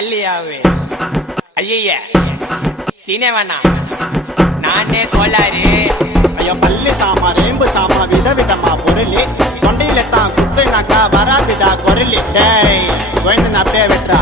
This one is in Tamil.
தள்ளியாவே ஐய சீனே வேணாம் நானே கோளாறு. ஐயோ பள்ளி சாமா ரேம்பு சாமா விதவிதமா பொருளி தொண்டையில தான் குத்துனாக்கா வராதுடா குரலி. டேய் கோயந்தன் அப்படியே வெட்டுறா.